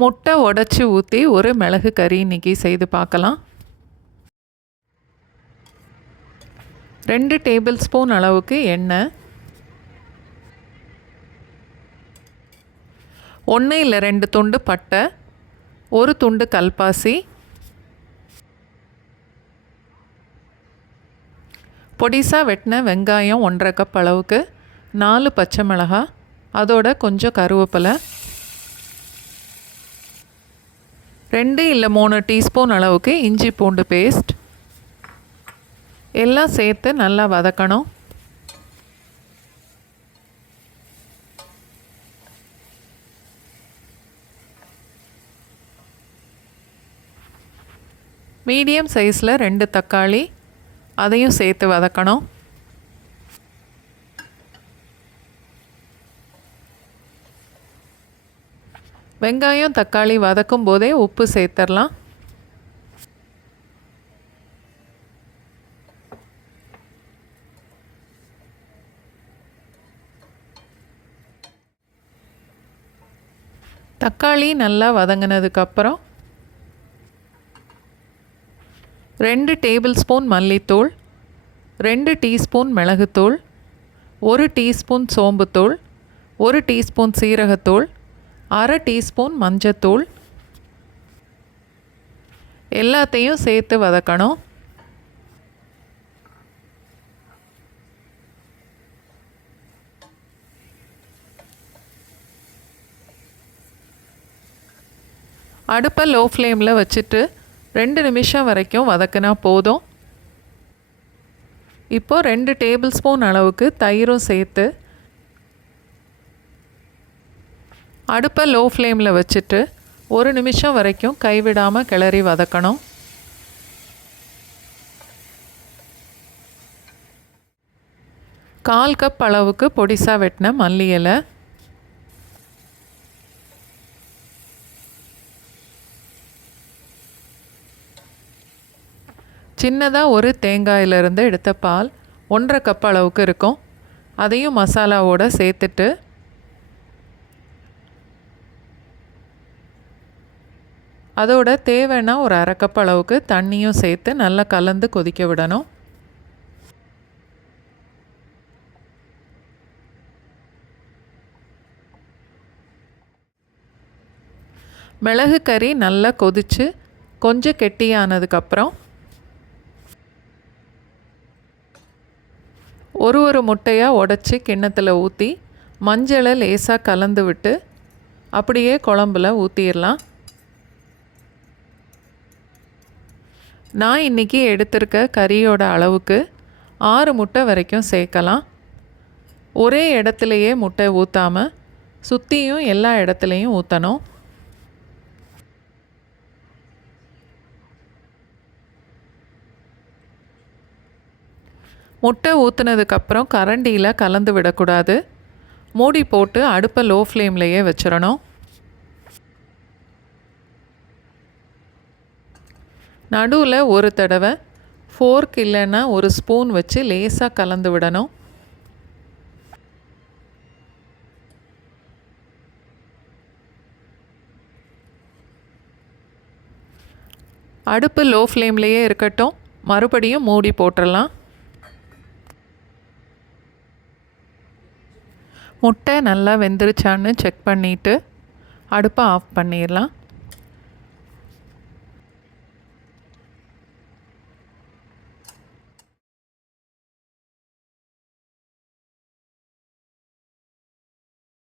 முட்டை உடைச்சி ஊற்றி ஒரு மிளகு கறி இன்றைக்கி செய்து பார்க்கலாம். 2 டேபிள் ஸ்பூன் அளவுக்கு எண்ணெய், 1 இல்லை 2 துண்டு பட்டை, 1 துண்டு கல்பாசி, பொடிசாக வெட்டின வெங்காயம் 1/2 கப் அளவுக்கு, 4 பச்சை மிளகாய், அதோட கொஞ்சம் கருவேப்பிலை, 2 இல்லை 3 டீஸ்பூன் அளவுக்கு இஞ்சி பூண்டு பேஸ்ட் எல்லாம் சேர்த்து நல்லா வதக்கணும். மீடியம் சைஸில் 2 தக்காளி, அதையும் சேர்த்து வதக்கணும். வெங்காயம் தக்காளி வதக்கும் போதே உப்பு சேர்த்துடலாம். தக்காளி நல்லா வதங்கினதுக்கப்புறம் 2 டேபிள் ஸ்பூன் மல்லித்தூள், 2 டீஸ்பூன் மிளகுத்தூள், 1 டீஸ்பூன் சோம்புத்தூள், 1 டீஸ்பூன் சீரகத்தூள், 1/2 டீஸ்பூன் மஞ்சத்தூள் எல்லாத்தையும் சேர்த்து வதக்கணும். அடுப்பை லோ ஃப்ளேமில் வச்சுட்டு 2 நிமிஷம் வரைக்கும் வதக்கினா போதும். இப்போது 2 டேபிள் ஸ்பூன் அளவுக்கு தயிரும் சேர்த்து அடுப்பை லோ ஃப்ளேமில் வச்சுட்டு 1 நிமிஷம் வரைக்கும் கைவிடாமல் கிளறி வதக்கணும். கால் கப் அளவுக்கு பொடிசாக வெட்டின மல்லி இலை, சின்னதாக ஒரு தேங்காயிலிருந்து எடுத்த பால் 1/2 கப் அளவுக்கு இருக்கும். அதையும் மசாலாவோடு சேர்த்துட்டு அதோட தேவைன்னா ஒரு 1/2 கப் அளவுக்கு தண்ணியும் சேர்த்து நல்லா கலந்து கொதிக்க விடணும். மிளகு கறி நல்லா கொதித்து கொஞ்சம் கெட்டியானதுக்கப்புறம் ஒரு முட்டையாக உடச்சி கிண்ணத்தில் ஊற்றி மஞ்சளை லேசாக கலந்து விட்டு அப்படியே குழம்புல ஊற்றிடலாம். நான் இன்றைக்கி எடுத்திருக்க கறியோட அளவுக்கு 6 முட்டை வரைக்கும் சேர்க்கலாம். ஒரே இடத்துலையே முட்டை ஊற்றாமல் சுற்றியும் எல்லா இடத்துலையும் ஊற்றணும். முட்டை ஊற்றுனதுக்கப்புறம் கரண்டியில் கலந்து விடக்கூடாது. மூடி போட்டு அடுப்பை லோ ஃப்ளேம்லேயே வச்சிடணும். நடுவில் ஒரு தடவை ஃபோர்க் இல்லைன்னா ஒரு ஸ்பூன் வச்சு லேசாக கலந்து விடணும். அடுப்பு லோ ஃப்ளேம்லேயே இருக்கட்டும். மறுபடியும் மூடி போட்டுடலாம். முட்டை நல்லா வெந்துருச்சான்னு செக் பண்ணிவிட்டு அடுப்பை ஆஃப் பண்ணிடலாம்.